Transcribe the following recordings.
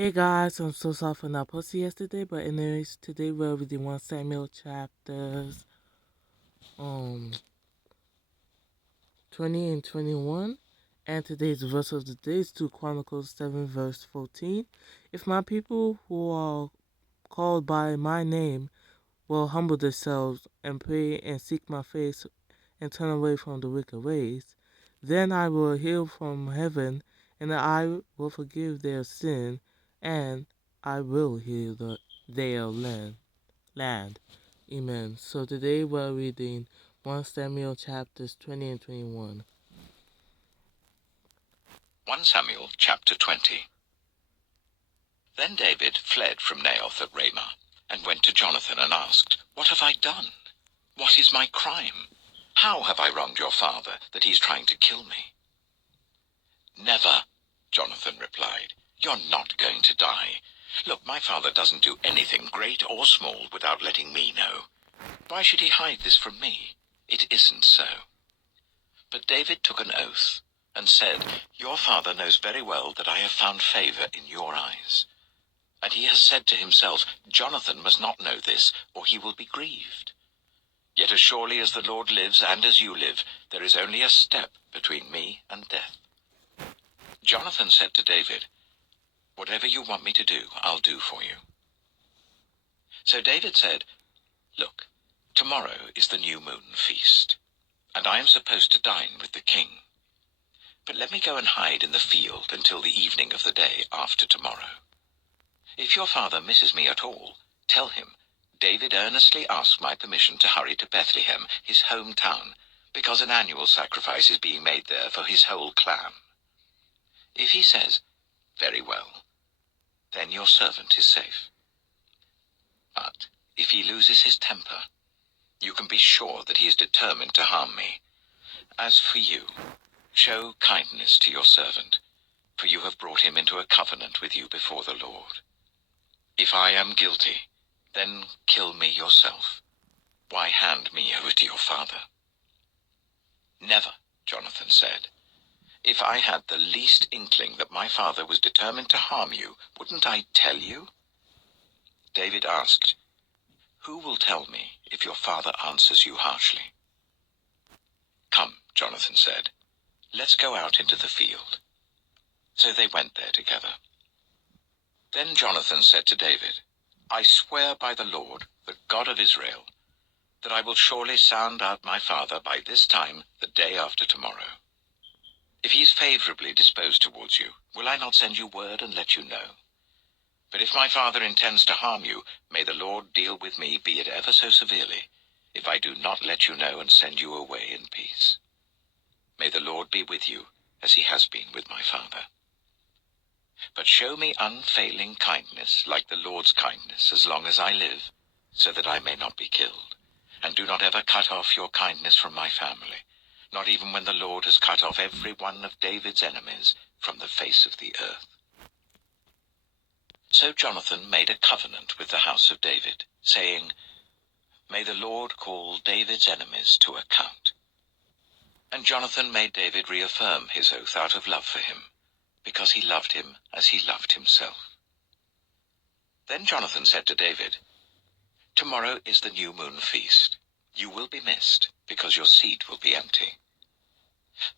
Hey guys, I'm so sorry for not posting yesterday, but anyways, today we're reading 1 Samuel chapters 20 and 21, and today's verse of the day is 2 Chronicles 7 verse 14. If my people who are called by my name will humble themselves and pray and seek my face and turn away from the wicked ways, then I will hear from heaven and I will forgive their sin and I will heal their land. Amen. So today we're reading 1 Samuel chapters 20 and 21. 1 Samuel chapter 20. Then David fled from Naioth at Ramah, and went to Jonathan and asked, "What have I done? What is my crime? How have I wronged your father, that he is trying to kill me?" "Never," Jonathan replied. "You're not going to die. Look, my father doesn't do anything, great or small, without letting me know. Why should he hide this from me? It isn't so." But David took an oath and said, "Your father knows very well that I have found favor in your eyes. And he has said to himself, 'Jonathan must not know this, or he will be grieved.' Yet as surely as the Lord lives and as you live, there is only a step between me and death." Jonathan said to David, "Whatever you want me to do, I'll do for you." So David said, "Look, tomorrow is the new moon feast, and I am supposed to dine with the king. But let me go and hide in the field until the evening of the day after tomorrow. If your father misses me at all, tell him, 'David earnestly asked my permission to hurry to Bethlehem, his hometown, because an annual sacrifice is being made there for his whole clan.' If he says, 'Very well,' then your servant is safe. But if he loses his temper, you can be sure that he is determined to harm me. As for you, show kindness to your servant, for you have brought him into a covenant with you before the Lord. If I am guilty, then kill me yourself. Why hand me over to your father?" "Never," Jonathan said. "If I had the least inkling that my father was determined to harm you, wouldn't I tell you?" David asked, "Who will tell me if your father answers you harshly?" "Come," Jonathan said, "let's go out into the field." So they went there together. Then Jonathan said to David, "I swear by the Lord, the God of Israel, that I will surely sound out my father by this time the day after tomorrow. If he is favorably disposed towards you, will I not send you word and let you know? But if my father intends to harm you, may the Lord deal with me, be it ever so severely, if I do not let you know and send you away in peace. May the Lord be with you, as he has been with my father. But show me unfailing kindness, like the Lord's kindness, as long as I live, so that I may not be killed. And do not ever cut off your kindness from my family, not even when the Lord has cut off every one of David's enemies from the face of the earth." So Jonathan made a covenant with the house of David, saying, "May the Lord call David's enemies to account." And Jonathan made David reaffirm his oath out of love for him, because he loved him as he loved himself. Then Jonathan said to David, "Tomorrow is the new moon feast. You will be missed, because your seat will be empty.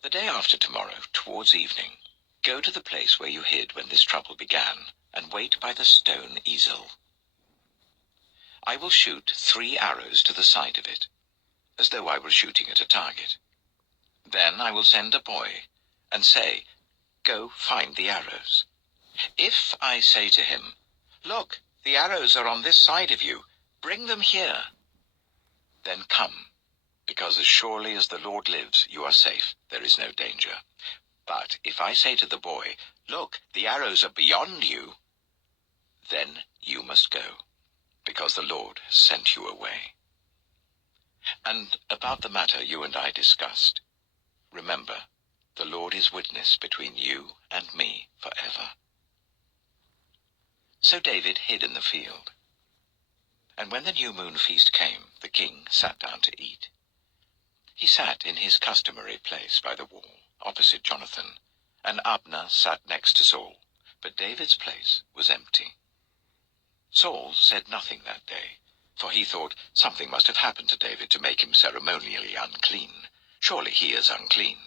The day after tomorrow, towards evening, go to the place where you hid when this trouble began, and wait by the stone Ezel. I will shoot 3 arrows to the side of it, as though I were shooting at a target. Then I will send a boy, and say, 'Go find the arrows.' If I say to him, 'Look, the arrows are on this side of you, bring them here,' then come, because as surely as the Lord lives, you are safe, there is no danger. But if I say to the boy, 'Look, the arrows are beyond you,' then you must go, because the Lord has sent you away. And about the matter you and I discussed, remember, the Lord is witness between you and me forever." So David hid in the field. And when the new moon feast came, the king sat down to eat. He sat in his customary place by the wall, opposite Jonathan, and Abner sat next to Saul, but David's place was empty. Saul said nothing that day, for he thought something must have happened to David to make him ceremonially unclean. Surely he is unclean.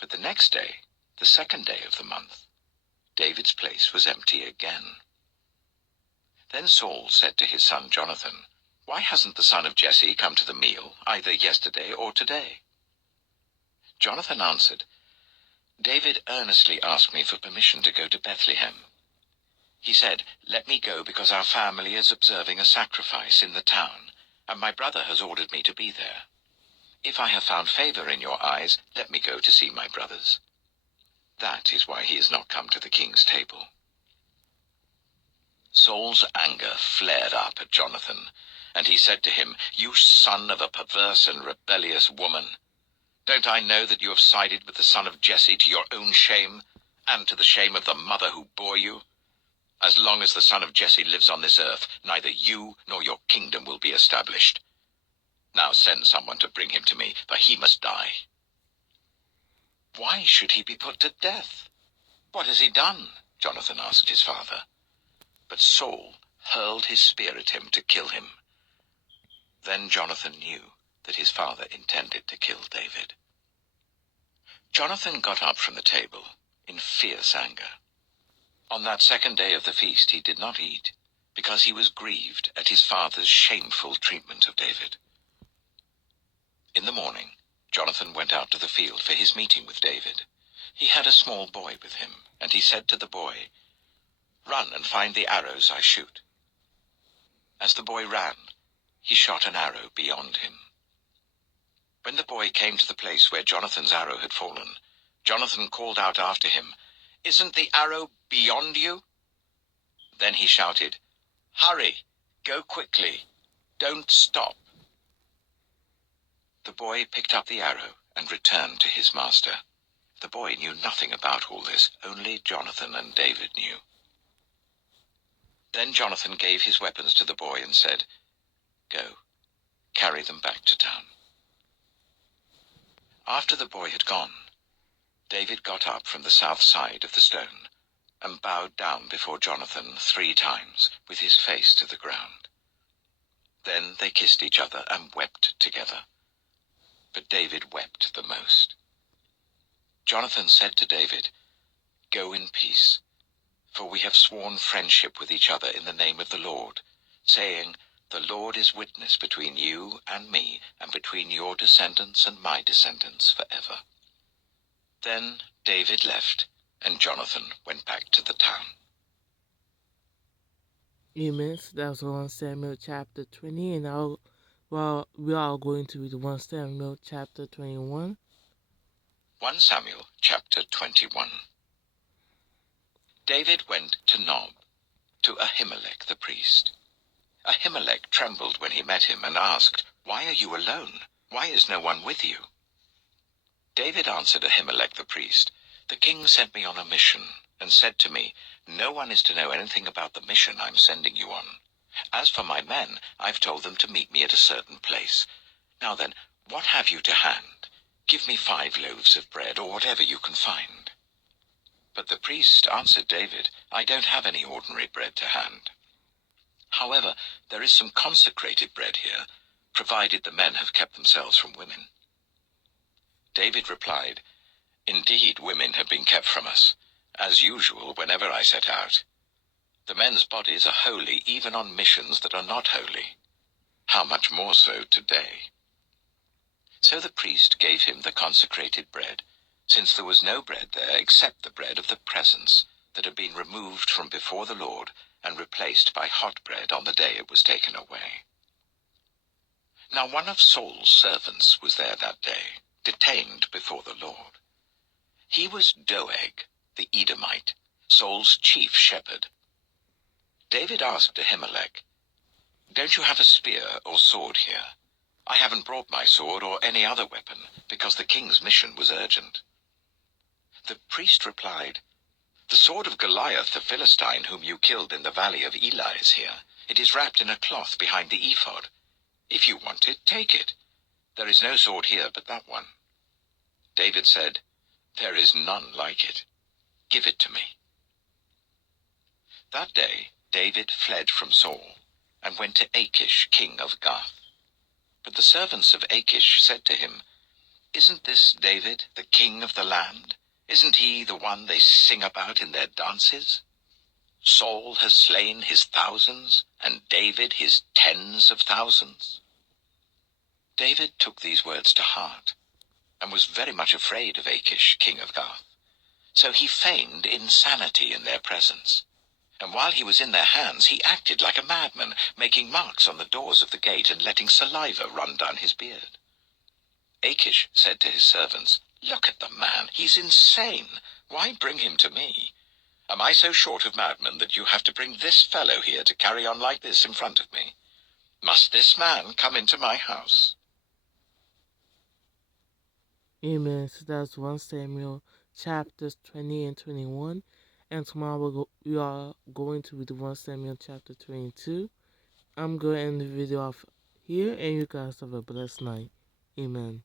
But the next day, the second day of the month, David's place was empty again. Then Saul said to his son Jonathan, "Why hasn't the son of Jesse come to the meal, either yesterday or today?" Jonathan answered, "David earnestly asked me for permission to go to Bethlehem. He said, 'Let me go because our family is observing a sacrifice in the town, and my brother has ordered me to be there. If I have found favor in your eyes, let me go to see my brothers.' That is why he has not come to the king's table." Saul's anger flared up at Jonathan, and he said to him, "You son of a perverse and rebellious woman! Don't I know that you have sided with the son of Jesse to your own shame, and to the shame of the mother who bore you? As long as the son of Jesse lives on this earth, neither you nor your kingdom will be established. Now send someone to bring him to me, for he must die." "Why should he be put to death? What has he done?" Jonathan asked his father. But Saul hurled his spear at him to kill him. Then Jonathan knew that his father intended to kill David. Jonathan got up from the table in fierce anger. On that second day of the feast he did not eat, because he was grieved at his father's shameful treatment of David. In the morning, Jonathan went out to the field for his meeting with David. He had a small boy with him, and he said to the boy, "Run and find the arrows I shoot." As the boy ran, he shot an arrow beyond him. When the boy came to the place where Jonathan's arrow had fallen, Jonathan called out after him, "Isn't the arrow beyond you?" Then he shouted, "Hurry, go quickly, don't stop." The boy picked up the arrow and returned to his master. The boy knew nothing about all this, only Jonathan and David knew. Then Jonathan gave his weapons to the boy and said, "Go, carry them back to town." After the boy had gone, David got up from the south side of the stone and bowed down before Jonathan 3 times, with his face to the ground. Then they kissed each other and wept together. But David wept the most. Jonathan said to David, "Go in peace, for we have sworn friendship with each other in the name of the Lord, saying, 'The Lord is witness between you and me, and between your descendants and my descendants forever.'" Then David left, and Jonathan went back to the town. Amen. So that was 1 Samuel chapter 20, and we are going to read 1 Samuel chapter 21. 1 Samuel chapter 21. David went to Nob, to Ahimelech the priest. Ahimelech trembled when he met him and asked, "Why are you alone? Why is no one with you?" David answered Ahimelech the priest, "The king sent me on a mission and said to me, 'No one is to know anything about the mission I'm sending you on. As for my men, I've told them to meet me at a certain place. Now then, what have you to hand? Give me 5 loaves of bread, or whatever you can find.' But the priest answered David, 'I don't have any ordinary bread to hand. However, there is some consecrated bread here, provided the men have kept themselves from women.' David replied, 'Indeed, women have been kept from us, as usual whenever I set out. The men's bodies are holy even on missions that are not holy. How much more so today?' So the priest gave him the consecrated bread, since there was no bread there except the bread of the presence that had been removed from before the Lord and replaced by hot bread on the day it was taken away. Now one of Saul's servants was there that day, detained before the Lord. He was Doeg, the Edomite, Saul's chief shepherd. David asked Ahimelech, 'Don't you have a spear or sword here? I haven't brought my sword or any other weapon, because the king's mission was urgent.' The priest replied, 'The sword of Goliath the Philistine, whom you killed in the valley of Elah, is here. It is wrapped in a cloth behind the ephod. If you want it, take it. There is no sword here but that one.' David said, 'There is none like it. Give it to me.' That day David fled from Saul and went to Achish, king of Gath. But the servants of Achish said to him, "Isn't this David, the king of the land? Isn't he the one they sing about in their dances? Saul has slain his thousands, and David his tens of thousands." David took these words to heart, and was very much afraid of Achish, king of Gath. So he feigned insanity in their presence. And while he was in their hands, he acted like a madman, making marks on the doors of the gate and letting saliva run down his beard. Achish said to his servants, "Look at the man. He's insane. Why bring him to me? Am I so short of madmen that you have to bring this fellow here to carry on like this in front of me? Must this man come into my house?" Amen. So that's 1 Samuel chapters 20 and 21. And tomorrow we are going to read 1 Samuel chapter 22. I'm going to end the video off here, and you guys have a blessed night. Amen.